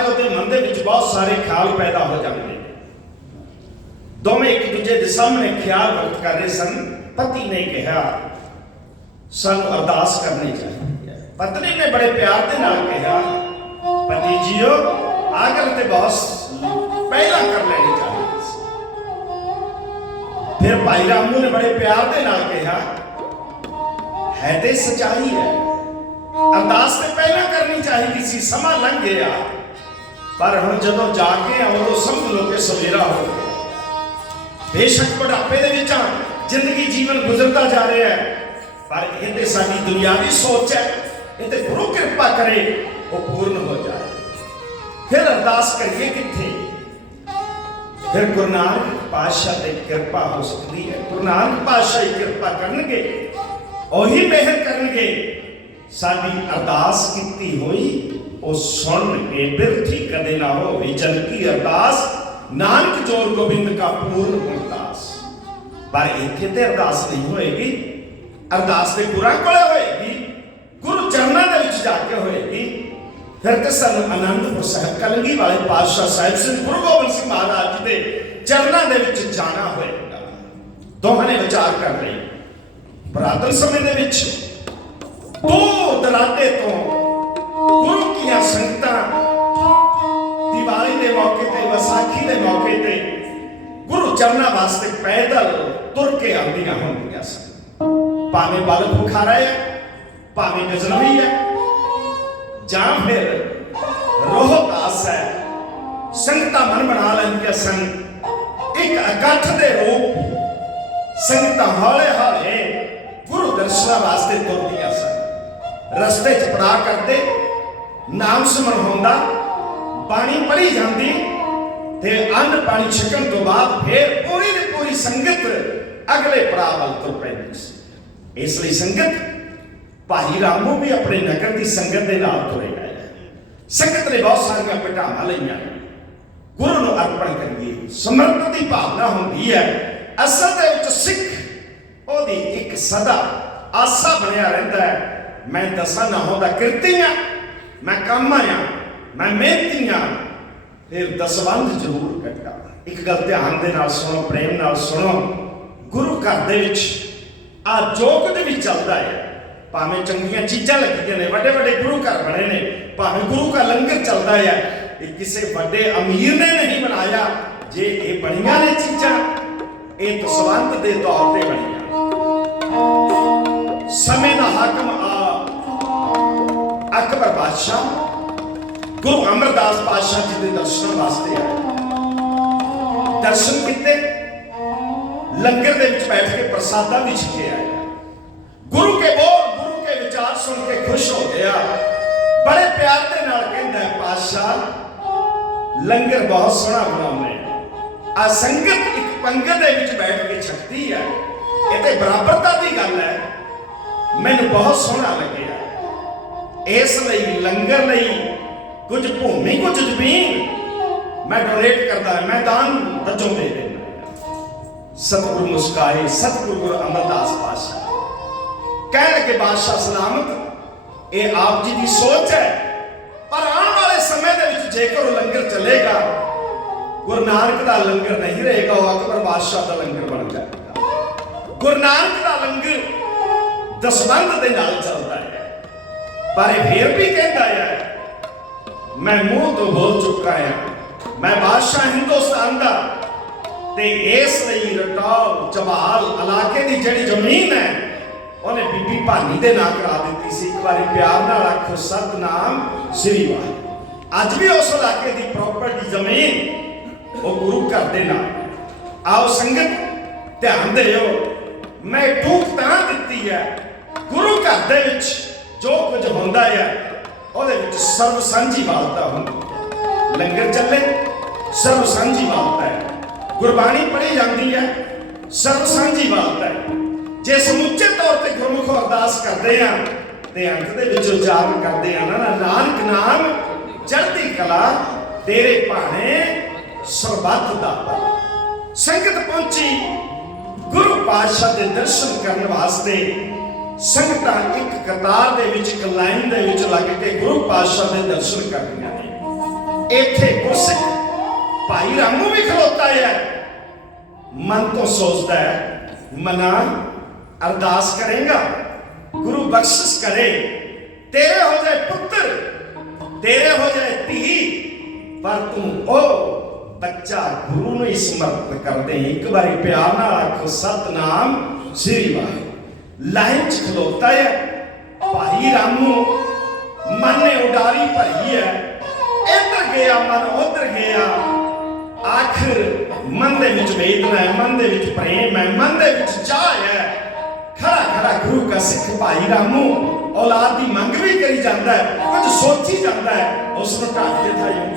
ਰਹੇ ਹੋ ਤੇ ਮਨ ਦੇ ਵਿੱਚ ਬਹੁਤ ਸਾਰੇ ਖਿਆਲ ਪੈਦਾ ਹੋ ਜਾਂਦੇ ਨੇ। ਦੋਵੇਂ ਇੱਕ ਦੂਜੇ ਦੇ ਸਾਹਮਣੇ ਖਿਆਲ ਵਕਤ ਕਰ ਰਹੇ ਸਨ, ਪਤੀ ਨੇ ਕਿਹਾ, ਸਾਨੂੰ ਅਰਦਾਸ ਕਰਨੀ ਚਾਹੀਦੀ ਹੈ। ਪਤਨੀ ਨੇ ਬੜੇ ਪਿਆਰ ਦੇ ਨਾਲ ਕਿਹਾ, ਪਤੀ ਜੀਓ, ਆਹ ਗੱਲ ਤੇ ਬਹੁਤ ਪਹਿਲਾਂ ਕਰ ਲੈਣੀ ਚਾਹੀਦੀ ਸੀ। ਫਿਰ ਭਾਈ ਰਾਮੂ ਨੇ ਬੜੇ ਪਿਆਰ ਦੇ ਨਾਲ ਕਿਹਾ, ਹੈ ਤੇ ਸਚਾਈ ਹੈ। ਅਰਦਾਸ ਤੇ ਪਹਿਲਾਂ ਕਰਨੀ ਚਾਹੀਦੀ ਸੀ, ਸਮਾਂ ਲੰਘ ਗਿਆ। ਪਰ ਹੁਣ ਜਦੋਂ ਜਾ ਕੇ ਆਉਂ ਸਮਝ ਲਓ ਕਿ ਸਵੇਰਾ ਹੋ ਗਿਆ। ਬੇਸ਼ੱਕ ਬੁਢਾਪੇ ਦੇ ਵਿੱਚ ਆ ਜ਼ਿੰਦਗੀ ਜੀਵਨ ਗੁਜ਼ਰਦਾ ਜਾ ਰਿਹਾ ਹੈ। ਪਰ ਇਹ ਤੇ ਸਾਡੀ ਦੁਨਿਆਵੀ ਸੋਚ ਹੈ। ਇਹ ਤੇ ਗੁਰੂ ਕਿਰਪਾ ਕਰੇ, ਉਹ ਪੂਰਨ ਹੋ ਜਾਏ। ਫਿਰ ਅਰਦਾਸ ਕਰੀਏ ਕਿੱਥੇ? ਫਿਰ ਗੁਰੂ ਨਾਨਕ ਪਾਤਸ਼ਾਹ ਦੀ ਕਿਰਪਾ ਹੋ ਸਕਦੀ ਹੈ। ਗੁਰੂ ਨਾਨਕ ਪਾਤਸ਼ਾਹ ਹੀ ਕਿਰਪਾ ਕਰਨਗੇ, ਉਹੀ ਮਿਹਰ ਕਰਨਗੇ। ਸਾਡੀ ਅਰਦਾਸ ਕੀਤੀ ਹੋਈ ਉਹ ਸੁਣ ਕੇ ਬਿਰਥੀ ਕਦੇ ਨਾ ਹੋਵੇ ਜਨ ਕੀ ਅਰਦਾਸ, ਨਾਨਕ ਜੋਰ ਗੋਬਿੰਦ ਕਾ ਪੂਰਨ ਅਰਦਾਸ। ਪਰ ਇੱਥੇ ਤੇ ਅਰਦਾਸ ਨਹੀਂ ਹੋਏਗੀ। ਅਰਦਾਸ ਤੇ ਗੁਰਾਂ ਕੋਲੇ ਹੋਏਗੀ, ਗੁਰੂ ਚਰਨਾਂ ਦੇ ਵਿੱਚ ਜਾ ਕੇ ਹੋਏਗੀ। ਫਿਰ ਤੇ ਸਾਨੂੰ ਆਨੰਦਪੁਰ ਸਾਹਿਬ ਕਲੰਗੀ ਵਾਲੇ ਪਾਤਸ਼ਾਹ ਸਾਹਿਬ, ਸ੍ਰੀ ਗੁਰੂ ਗੋਬਿੰਦ ਸਿੰਘ ਮਹਾਰਾਜ ਜੀ ਦੇ ਚਰਨਾਂ ਦੇ ਵਿੱਚ ਜਾਣਾ ਹੋਏਗਾ। ਦੋਹਾਂ ਨੇ ਵਿਚਾਰ ਕਰ ਲਈ ਬਰਾਤਨ ਸਮੇਂ ਦੇ ਵਿੱਚ ਦੂਰ ਦਰਾਡੇ ਤੋਂ ਗੁਰੂ ਸੰਗਤਾਂ? ਦੀਵਾਲੀ ਦੇ ਮੌਕੇ ਤੇ, ਵਿਸਾਖੀ ਦੇ ਮੌਕੇ ਤੇ ਗੁਰੂ ਚਰਨਾਂ ਵਾਸਤੇ ਪੈਦਲ ਤੁਰ ਕੇ ਆਉਂਦੀਆਂ ਹੁੰਦੀਆਂ ਸਨ। ਭਾਵੇਂ ਬਲ ਬੁਖਾਰਾ ਹੈ, ਭਾਵੇਂ ਗਜ਼ਨਵੀ ਹੈ, ਜਾਂ ਫਿਰ ਰੋਹਤਾਸ ਹੈ, ਸੰਗਤਾਂ ਮਨ ਬਣਾ ਲੈਂਦੀਆਂ ਸਨ। ਇੱਕ ਇਕੱਠ ਦੇ ਰੂਪ ਸੰਗਤਾਂ ਹੌਲੇ ਹੌਲੇ ਗੁਰੂ ਦਰਸ਼ਨਾਂ ਵਾਸਤੇ ਤੁਰਦੀਆਂ ਸਨ। ਰਸਤੇ 'ਚ ਪੜਾ ਕਰਦੇ ਨਾਮ ਸਿਮਰਨ ਹੁੰਦਾ, ਬਾਣੀ ਪੜ੍ਹੀ ਜਾਂਦੀ ਤੇ ਅੰਨ ਪਾਣੀ ਛਕਣ ਤੋਂ ਬਾਅਦ ਫਿਰ ਪੂਰੀ ਦੀ ਪੂਰੀ ਸੰਗਤ ਅਗਲੇ ਪੜਾਅ ਵੱਲ ਤੁਰ ਪੈਂਦੀ ਸੀ। ਇਸ ਲਈ ਸੰਗਤ ਭਾਈ ਰਾਮੂ ਵੀ ਆਪਣੇ ਨਗਰ ਦੀ ਸੰਗਤ ਦੇ ਨਾਲ ਤੁਰੇ ਗਏ ਸੰਗਤ ਨੇ ਬਹੁਤ ਸਾਰੀਆਂ ਪਟਾਵਾਂ ਲਈਆਂ। ਗੁਰੂ ਨੂੰ ਅਰਪਣ ਕਰੀਏ। ਸਮਰਪਣ ਦੀ ਭਾਵਨਾ ਹੁੰਦੀ ਹੈ। ਅਸਲ ਦੇ ਵਿੱਚ ਸਿੱਖ, ਉਹਦੀ ਇੱਕ ਸਦਾ ਆਸਾ ਬਣਿਆ ਰਹਿੰਦਾ ਹੈ। ਮੈਂ ਦਸਾਂ ਨਾਹੋਂ ਦਾ ਕਿਰਤੀ ਹਾਂ ਮੈਂ ਕੰਮ ਆਇਆ, ਮੈਂ ਮਿਹਨਤੀ ਹਾਂ। ਫਿਰ ਦਸਵੰਧ ਜ਼ਰੂਰ ਕੱਟਾ। ਇੱਕ ਗੱਲ ਧਿਆਨ ਦੇ ਨਾਲ ਸੁਣੋ, ਪ੍ਰੇਮ ਨਾਲ ਸੁਣੋ। ਗੁਰੂ ਘਰ ਦੇ ਵਿੱਚ ਆ ਜੋ ਕੁਝ ਵੀ ਚੱਲਦਾ ਹੈ। ਭਾਵੇਂ ਚੰਗੀਆਂ ਚੀਜ਼ਾਂ ਲੱਗੀਆਂ ਨੇ, ਵੱਡੇ ਵੱਡੇ ਗੁਰੂ ਘਰ ਬਣੇ ਨੇ, ਭਾਵੇਂ ਗੁਰੂ ਘਰ ਲੰਗਰ ਚੱਲਦਾ ਹੈ, ਇਹ ਕਿਸੇ ਵੱਡੇ ਅਮੀਰ ਨੇ ਨਹੀਂ ਬਣਾਇਆ। ਜੇ ਇਹ ਬਣੀਆਂ ਨੇ ਚੀਜ਼ਾਂ, ਇਹ ਦਸਵੰਧ ਦੇ ਤੌਰ ਤੇ ਬਣੀਆਂ। ਸਮੇਂ ਦਾ ਹਾਕਮ ਅਕਬਰ ਬਾਦਸ਼ਾਹ। ਗੁਰੂ ਅਮਰਦਾਸ ਪਾਤਸ਼ਾਹ ਜੀ ਦੇ ਦਰਸ਼ਨ ਵਾਸਤੇ ਆਏ। ਦਰਸ਼ਨ ਕੀਤੇ। ਲੰਗਰ ਦੇ ਵਿੱਚ ਬੈਠ ਕੇ ਪ੍ਰਸਾਦਾ ਵੀ ਛਕਿਆ ਗੁਰੂ ਕੇ ਬੋਲ, ਗੁਰੂ ਕੇ ਵਿਚਾਰ ਸੁਣ ਕੇ ਖੁਸ਼ ਹੋ ਗਿਆ। ਬੜੇ ਪਿਆਰ ਦੇ ਨਾਲ ਕਹਿੰਦਾ ਪਾਤਸ਼ਾਹ ਲੰਗਰ ਬਹੁਤ ਸੋਹਣਾ ਬਣਾਉਂਦੇ ਆ। ਸੰਗਤ ਇੱਕ ਪੰਗਤ ਦੇ ਵਿੱਚ ਬੈਠ ਕੇ ਛਕਦੀ ਹੈ ਇਹ ਤੇ ਬਰਾਬਰਤਾ ਦੀ ਗੱਲ ਹੈ। ਮੈਨੂੰ ਬਹੁਤ ਸੋਹਣਾ ਲੱਗਿਆ। ਇਸ ਲਈ, ਲੰਗਰ ਲਈ ਕੁਝ ਭੂਮੀ, ਕੁਝ ਜ਼ਮੀਨ ਮੈਂ ਡੋਨੇਟ ਕਰਦਾ, ਮੈਂ ਦਾਨ ਵਜੋਂ ਦੇ ਦਿੰਦਾ ਸਤਿਗੁਰੂ ਮੁਸਕਾਏ, ਸਤਿਗੁਰ ਗੁਰੂ ਅਮਰਦਾਸ ਪਾਤਸ਼ਾਹ। ਕਹਿਣ ਲੱਗੇ ਬਾਦਸ਼ਾਹ ਸਲਾਮਤ, ਇਹ ਆਪ ਜੀ ਦੀ ਸੋਚ ਹੈ। ਪਰ ਆਉਣ ਵਾਲੇ ਸਮੇਂ ਦੇ ਵਿੱਚ ਜੇਕਰ ਉਹ ਲੰਗਰ ਚੱਲੇਗਾ, ਗੁਰੂ ਨਾਨਕ ਦਾ ਲੰਗਰ ਨਹੀਂ ਰਹੇਗਾ, ਉਹ ਅਕਬਰ ਬਾਦਸ਼ਾਹ ਦਾ ਲੰਗਰ ਬਣ ਜਾਏਗਾ। ਗੁਰੂ ਨਾਨਕ ਦਾ ਲੰਗਰ ਦਸਵੰਧ ਦੇ ਨਾਲ ਚੱਲਦਾ ਪਰ ਇਹ ਫੇਰ ਵੀ ਕਹਿੰਦਾ ਆ ਮੈਂ ਮੂੰਹ ਤੋਂ ਬੋਲ ਚੁੱਕਾ ਹਾਂ। ਮੈਂ ਬਾਦਸ਼ਾਹ ਹਿੰਦੁਸਤਾਨ ਦਾ। ਤੇ ਇਸ ਲਈ ਰਟੌਲ ਚਬਾਲ ਇਲਾਕੇ ਦੀ ਜਿਹੜੀ ਜ਼ਮੀਨ ਹੈ, ਉਹਨੇ ਬੀਬੀ ਭਾਨੀ ਦੇ ਨਾਂ ਕਰਾ ਦਿੱਤੀ ਸੀ। ਇੱਕ ਵਾਰੀ ਪਿਆਰ ਨਾਲ ਆਖੋ, ਸਤਨਾਮ ਸ੍ਰੀ ਵਾਹਿਗੁਰੂ। ਅੱਜ ਵੀ ਉਸ ਇਲਾਕੇ ਦੀ ਪ੍ਰਾਪਰਟੀ ਜ਼ਮੀਨ ਉਹ ਗੁਰੂ ਘਰ ਦੇ ਨਾਂ ਆਓ ਸੰਗਤ, ਧਿਆਨ ਦਿਓ। ਮੈਂ ਟੂਕ ਤਾਂ ਦਿੱਤੀ ਹੈ, ਗੁਰੂ ਘਰ ਦੇ ਵਿੱਚ ਜੋ ਕੁਝ ਹੁੰਦਾ ਹੈ ਉਹਦੇ ਵਿੱਚ ਸਰਬ ਸਾਂਝੀ ਵਾਲਤਾ ਹੁੰਦੀ। ਲੰਗਰ ਚੱਲੇ ਸਰਬ ਸਾਂਝੀ ਵਾਲਤਾ ਹੈ। ਗੁਰਬਾਣੀ ਪੜ੍ਹੀ ਜਾਂਦੀ ਹੈ ਸਰਬ ਸਾਂਝੀ ਵਾਲਤਾ ਹੈ। ਜੇ ਸਮੁੱਚੇ ਤੌਰ ਤੇ ਗੁਰਮੁਖ ਅਰਦਾਸ ਕਰਦੇ ਆ, ਤੇ ਅੰਤ ਦੇ ਵਿੱਚ ਉਚਾਰਨ ਕਰਦੇ ਆ ਨਾ ਨਾਨਕ ਨਾਮ, ਚੜ੍ਹਦੀ ਕਲਾ, ਤੇਰੇ ਭਾਣੇ, ਸਰਬੱਤ ਦਾ ਸੰਗਤ ਪਹੁੰਚੀ ਗੁਰੂ ਪਾਤਸ਼ਾਹ ਦੇ ਦਰਸ਼ਨ ਕਰਨ ਵਾਸਤੇ। ਸੰਗਤਾਂ ਇੱਕ ਕਤਾਰ ਦੇ ਵਿੱਚ, ਇੱਕ ਲਾਈਨ ਦੇ ਵਿੱਚ ਲੱਗ ਕੇ ਗੁਰੂ ਪਾਤਸ਼ਾਹ ਦੇ ਦਰਸ਼ਨ ਕਰਦੀਆਂ ਨੇ। ਇੱਥੇ ਗੁਰਸਿੱਖ ਭਾਈ ਰਾਮੂ ਵੀ ਖਲੋਤਾ ਹੈ। ਮਨ ਤੋਂ ਸੋਚਦਾ ਹੈ, ਮਨਾ, ਅਰਦਾਸ ਕਰੇਗਾ, ਗੁਰੂ ਬਖਸ਼ਿਸ਼ ਕਰੇ। ਤੇਰੇ ਹੋ ਜਾਏ ਪੁੱਤਰ, ਤੇਰੇ ਹੋ ਜਾਏ ਧੀ, ਪਰ ਤੂੰ ਉਹ ਬੱਚਾ ਗੁਰੂ ਨੂੰ ਹੀ ਸਮਰਪਿਤ ਕਰ ਦੇ ਇੱਕ ਵਾਰੀ ਪਿਆਰ ਨਾਲ ਆਖੋ, ਸਤਨਾਮ ਸ੍ਰੀ ਵਾਹਿਗੁਰੂ। ਲਾਈਨ ਚ ਖਲੋਤਾ ਹੈ। ਭਾਈ ਰਾਮੂ, ਮਨ ਨੇ ਉਡਾਰੀ ਭਰੀ ਹੈ। ਇੱਧਰ ਗਿਆ ਮਨ, ਉੱਧਰ ਗਿਆ। ਆਖਰ ਮਨ ਦੇ ਵਿੱਚ ਵੇਦਨਾ ਹੈ, ਮਨ ਦੇ ਵਿੱਚ ਪ੍ਰੇਮ ਹੈ, ਮਨ ਦੇ ਵਿੱਚ ਚਾਹ ਹੈ। ਖੜਾ ਖੜਾ ਗੁਰੂ ਕਾ ਸਿੱਖ ਭਾਈ ਰਾਮੂ, ਔਲਾਦ ਦੀ ਮੰਗ ਵੀ ਕਰੀ ਜਾਂਦਾ ਹੈ, ਕੁਝ ਸੋਚੀ ਜਾਂਦਾ ਹੈ ਉਸ ਨੂੰ ਢੱਕ ਦੇ ਥਾਈ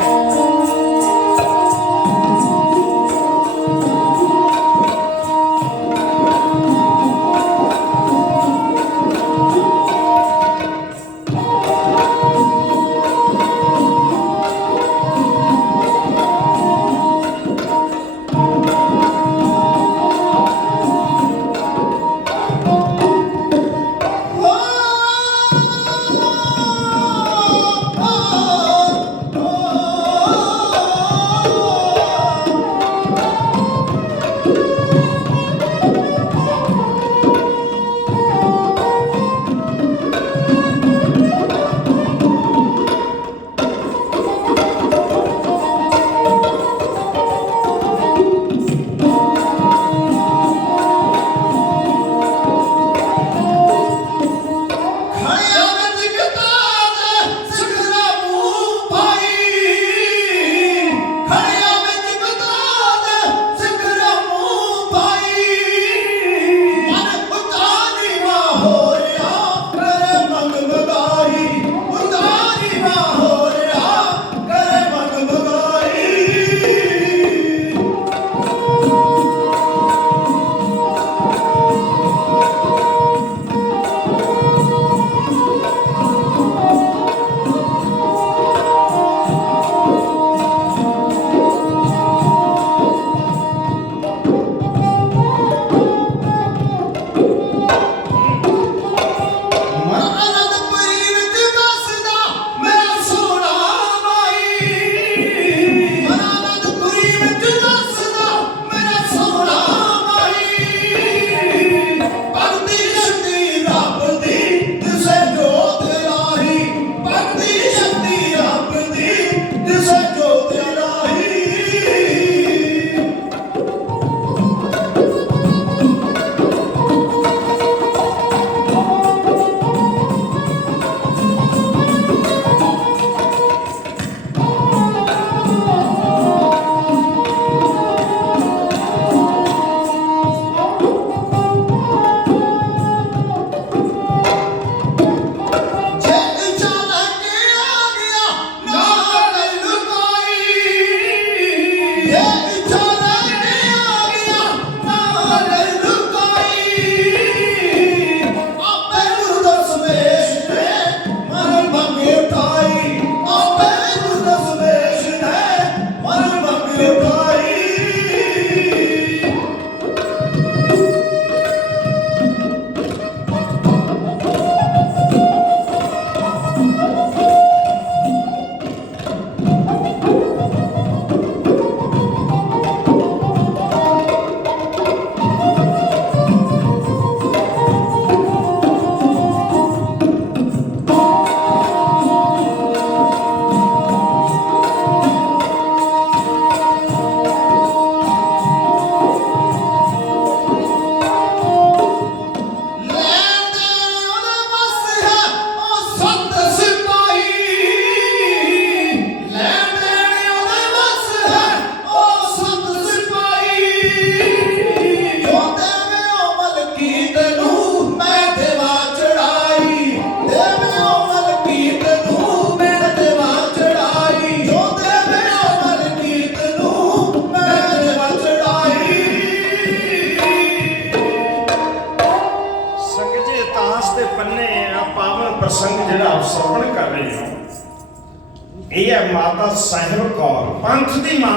ਮਾਤਾ ਸਾਹਿਬ ਕੌਰ ਪੰਥ ਦੀ ਮਾਂ